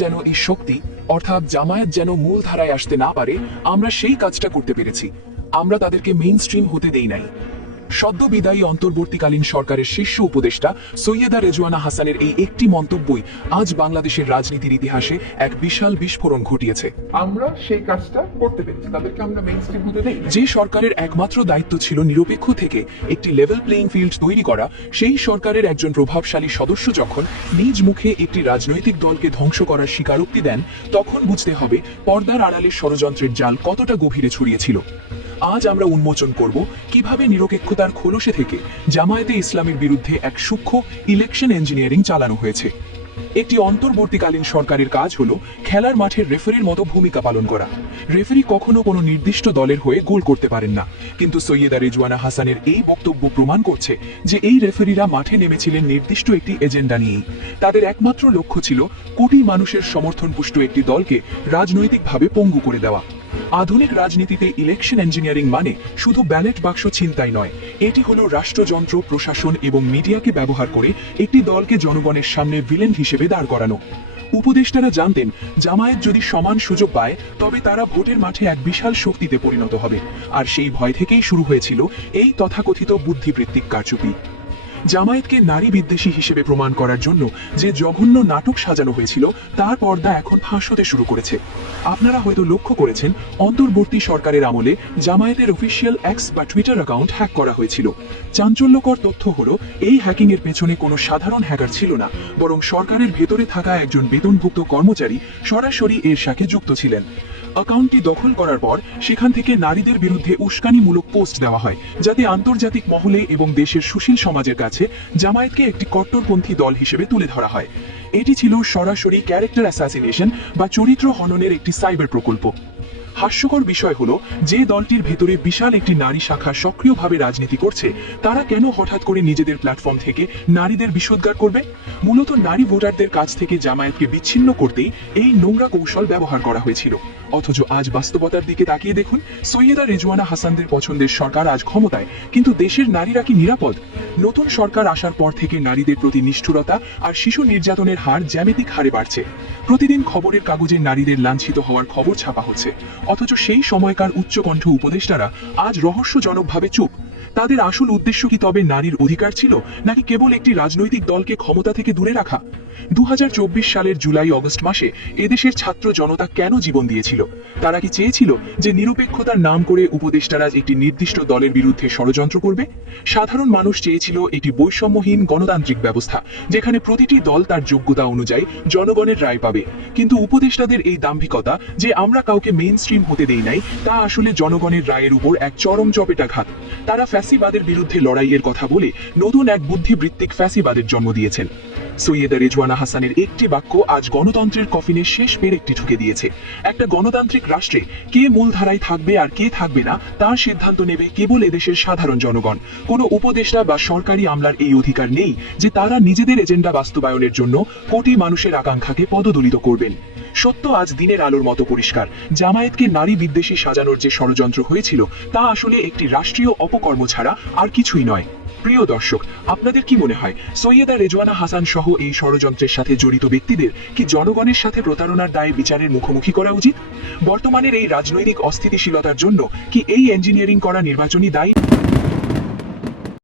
যেন এই শক্তি অর্থাৎ জামায়াত যেন মূল ধারায় আসতে না পারে, আমরা সেই কাজটা করতে পেরেছি। আমরা তাদেরকে মেইন স্ট্রিম হতে দেই নাই। সদ্য বিদায়ী অন্তর্বর্তীকালীন সরকারের শীর্ষ উপদেষ্টা সৈয়দা রেজওয়ানা হাসানের এই একটি মন্তব্যই আজ বাংলাদেশের রাজনীতির ইতিহাসে এক বিশাল বিস্ফোরণ ঘটিয়েছে। আমরা সেই কাজটা করতে পেরেছি, তাদেরকে আমরা মেইন স্ট্রিম হতে দেই। যে সরকারের একমাত্র দায়িত্ব ছিল নিরপেক্ষ থেকে একটি লেভেল প্লেইং ফিল্ড তৈরি করা, সেই সরকারের একজন প্রভাবশালী সদস্য যখন নিজ মুখে একটি রাজনৈতিক দলকে ধ্বংস করার স্বীকারোক্তি দেন, তখন বুঝতে হবে পর্দার আড়ালে ষড়যন্ত্রের জাল কতটা গভীরে ছড়িয়েছিল। আজ আমরা উন্মোচন করব কিভাবে নিরপেক্ষতার খোলসে থেকে জামায়াতে ইসলামের বিরুদ্ধে এক সূক্ষ্ম ইলেকশন ইঞ্জিনিয়ারিং চালানো হয়েছে। একটি অন্তর্বর্তীকালীন সরকারের কাজ হলো খেলার মাঠের রেফারির মতো ভূমিকা পালন করা। রেফারি কখনো কোনো নির্দিষ্ট দলের হয়ে গোল করতে পারেন না, কিন্তু সৈয়দা রেজওয়ানা হাসানের এই বক্তব্য প্রমাণ করছে যে এই রেফারিরা মাঠে নেমেছিলেন নির্দিষ্ট একটি এজেন্ডা নিয়েই। তাদের একমাত্র লক্ষ্য ছিল কোটি মানুষের সমর্থনপুষ্ট একটি দলকে রাজনৈতিকভাবে পঙ্গু করে দেওয়া। আধুনিক রাজনীতিতে ইলেকশন ইঞ্জিনিয়ারিং মানে শুধু ব্যালট বাক্স ছিনতাই নয়, এটি হলো রাষ্ট্রযন্ত্র, প্রশাসন এবং মিডিয়াকে ব্যবহার করে একটি দলকে জনগণের সামনে ভিলেন হিসেবে দাঁড় করানো। উপদেষ্টারা জানতেন জামায়াত যদি সমান সুযোগ পায় তবে তারা ভোটের মাঠে এক বিশাল শক্তিতে পরিণত হবে, আর সেই ভয় থেকেই শুরু হয়েছিল এই তথাকথিত বুদ্ধিবৃত্তিক কারচুপি। জামায়াতকে নারী বিদ্বেষী হিসেবে প্রমাণ করার জন্য যে জঘন্য নাটক সাজানো হয়েছিল তার পর্দা এখন ফাঁস হতে শুরু করেছে। আপনারা হয়তো লক্ষ্য করেছেন অন্তর্বর্তী সরকারের আমলে জামায়াতের অফিসিয়াল এক্স বা টুইটার অ্যাকাউন্ট হ্যাক করা হয়েছিল। চাঞ্চল্যকর তথ্য হলো এই হ্যাকিং এর পেছনে কোনো সাধারণ হ্যাকার ছিল না, বরং সরকারের ভেতরে থাকা একজন বেতনভুক্ত কর্মচারী সরাসরি এর সাথে যুক্ত ছিলেন। অ্যাকাউন্টটি দখল করার পর সেখান থেকে নারীদের বিরুদ্ধে উস্কানিমূলক পোস্ট দেওয়া হয়, যাতে আন্তর্জাতিক মহলে এবং দেশের সুশীল সমাজের কাছে জামায়াতকে একটি কট্টরপন্থী দল হিসেবে তুলে ধরা হয়। এটি ছিল সরাসরি ক্যারেক্টার অ্যাসাসিনেশন বা চরিত্র হননের একটি সাইবার প্রকল্প। হাস্যকর বিষয় হলো যে দলটির ভেতরে বিশাল একটি নারী শাখা সক্রিয়ভাবে রাজনীতি করছে, তারা কেন হঠাৎ করে নিজেদের প্ল্যাটফর্ম থেকে নারীদের বিষোদ্গার করবে? মূলত নারী ভোটারদের কাছ থেকে জামায়াতকে বিচ্ছিন্ন করতেই এই নোংরা কৌশল ব্যবহার করা হয়েছিল। অথচ আজ বাস্তবতার দিকে তাকিয়ে দেখুন, সৈয়দা রেজওয়ানা হাসানদের পছন্দের সরকার আজ ক্ষমতায়, কিন্তু দেশের নারীরা কি নিরাপদ? নতুন সরকার আসার পর থেকে নারীদের প্রতি নিষ্ঠুরতা আর শিশু নির্যাতনের হার জ্যামিতিক হারে বাড়ছে। প্রতিদিন খবরের কাগজে নারীদের লাঞ্ছিত হওয়ার খবর ছাপা হচ্ছে, অথচ সেই সময়কার উচ্চকণ্ঠ উপদেষ্টারা আজ রহস্যজনকভাবে চুপ। তাদের আসল উদ্দেশ্য কি তবে নারীর অধিকার ছিল, নাকি কেবল একটি রাজনৈতিক দলকে ক্ষমতা থেকে দূরে রাখা? 2024 সালের জুলাই অগস্ট মাসে এদেশের ছাত্র জনতা কেন জীবন দিয়েছিল? তারা কি চেয়েছিল যে নিরপেক্ষতার নাম করে উপদেষ্টারা একটি নির্দিষ্ট দলের বিরুদ্ধে ষড়যন্ত্র করবে? সাধারণ মানুষ চেয়েছিল একটি বৈষম্যহীন গণতান্ত্রিক ব্যবস্থা, যেখানে প্রতিটি দল তার যোগ্যতা অনুযায়ী জনগণের রায় পাবে। কিন্তু উপদেষ্টাদের এই দাম্ভিকতা যে আমরা কাউকে মেইন স্ট্রিম হতে দেই নাই, তা আসলে জনগণের রায়ের উপর এক চরম চপেটাঘাত। তারা ফ্যাসিবাদের বিরুদ্ধে লড়াইয়ের কথা বলে নতুন এক বুদ্ধিবৃত্তিক ফ্যাসিবাদের জন্ম দিয়েছেন। সৈয়দা রেজওয়ানা হাসানের একটি বাক্য আজ গণতন্ত্রের কফিনে শেষ পেরেকটি ঠুকে দিয়েছে। একটা গণতান্ত্রিক রাষ্ট্রে কে মূলধারায় থাকবে আর কে থাকবে না তার সিদ্ধান্ত নেবে কেবল এদেশের সাধারণ জনগণ। কোনো উপদেষ্টা বা সরকারি আমলার এই অধিকার নেই যে তারা নিজেদের এজেন্ডা বাস্তবায়নের জন্য কোটি মানুষের আকাঙ্ক্ষাকে পদদলিত করবেন। সত্য আজ দিনের আলোর মতো পরিষ্কার, জামায়াতকে নারী বিদ্বেষী সাজানোর যে ষড়যন্ত্র হয়েছিল তা আসলে একটি রাষ্ট্রীয় অপকর্ম ছাড়া আর কিছুই নয়। প্রিয় দর্শক, আপনাদের কি মনে হয় সৈয়দা রেজওয়ানা হাসান সহ এই ষড়যন্ত্রের সাথে জড়িত ব্যক্তিদের কি জনগণের সাথে প্রতারণার দায়ে বিচারের মুখোমুখি করা উচিত? বর্তমানের এই রাজনৈতিক অস্থিতিশীলতার জন্য কি এই ইঞ্জিনিয়ারিং করা নির্বাচনী দায়ী?